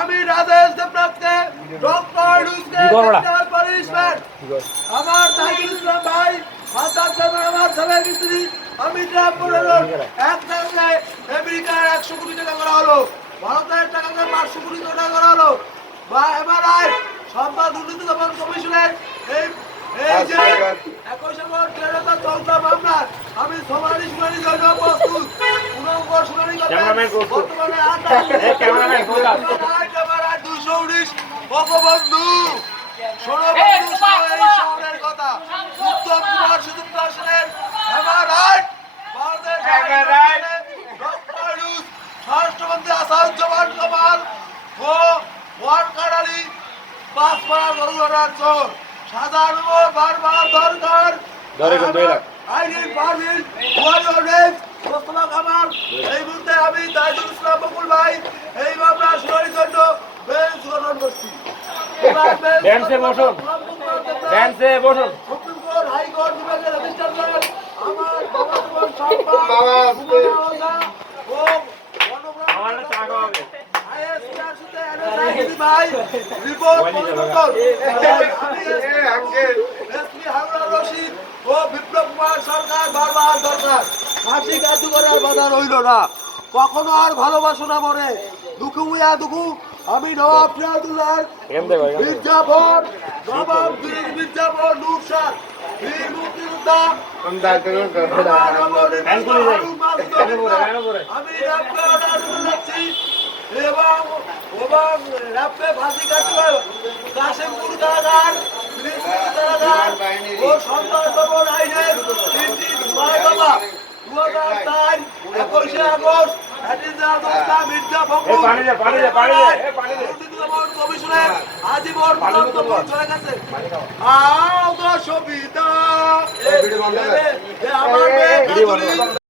আমি রাজেশ দেবনাথকে ডক্টর ইউনুসকে criminal punishment আমার তাহিদুল ইসলাম ভাই হাসান সাহেব আমার সাবেক স্ত্রী আমি ট্রাম্পের এক টাকাকে আমেরিকার 100 কোটি টাকা করা হলো ভারতের টাকাকে 500 কোটি টাকা করা হলো বা এমআরআই সম্পদ উন্নতি দমন কমিশনের এই যে 21 নম্বর ট্রেনটা চলতা মামলা আমি সমাধান শুনানির জন্য প্রস্তুত পুনঃ শুনানি করতে বর্তমানে ক্যামেরাম্যান ক্যামেরা 219 বঙ্গবন্ধু শোনো বন্ধু এই শহরের কথা উত্তম কুমার সুদীপ দাসের এমআরআই ভারতের এমআরআই ডক্টর ইউনুস স্বরাষ্ট্রমন্ত্রী আসাদুজ্জামান কামাল ও ওয়ার্কার আলী পাঁচপাড়া গরুয়ার চর সাধারণ বারবার দরকার আইনি পারমিট ওয়ারিয়র মোস্তফা কামাল এই মুহূর্তে আমি তাহিদুল ইসলাম বকুল ভাই এই মামলা শুনানির জন্য বেঞ্চ গঠন করছি সুপ্রিম কোর্ট হাইকোর্ট বিভাগের রেজিস্ট্রার জেনারেল আমার বাবা সম্পাদক ও গণপ্রজাতন্ত্র ভাই রিপোর্ট পরিবর্তন এসপি হারুন রশিদ ও বিপ্লব কুমার সরকার বারবার দরকার ফাঁসি কার্যকরের বাধা রইল না কখনো আর ভালোবাসো না মনে দুঃখু উইয়া দুঃখু আমি নবাব ফিরাদুল্লাহ মির্জাফর নবাব মির্জাফর নূর শাহ বীর মুক্তিযোদ্ধা আমি যাচ্ছি এবং রাপ্পে ফাঁসি কার্যকর কাশিমপুর কারাগার কারাগার ও সন্ত্রাস দমন আইনের 3টি দফা 2004 21 আগস্ট মির্জা ফখরুল কমিশনের আজীবন চলে গেছে আমার